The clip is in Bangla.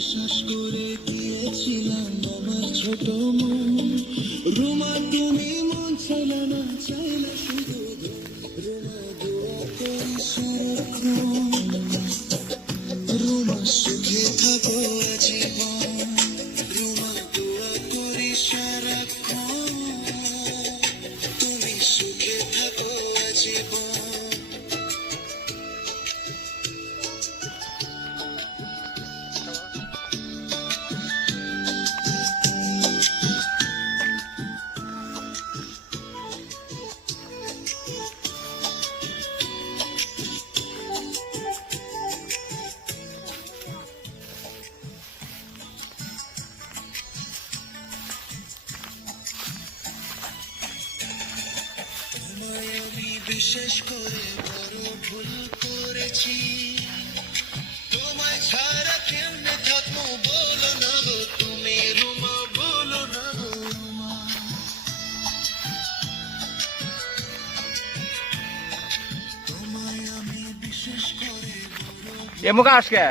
বিশ্বাস করে দিয়েছিলাম আমার ছোট মন। রুমা তুমি মন চাইলে না, চাইলে শুধু রুমা দোয়া করি সারাক্ষণ। রুমা সুখে থাকো আজীবন, রুমা দোয়া করি সারাক্ষণ। তুমি সুখে থাকো আজীবন। তোমায় আমি বিশেষ করে বড় ভুল করেছি। তোমায় ছাড়া কেমনে থাকবো বলো না গো তুমি রুমা, বলো না গো রুমা। তোমায় আমি বিশেষ করে বড় এ মুখে আজকে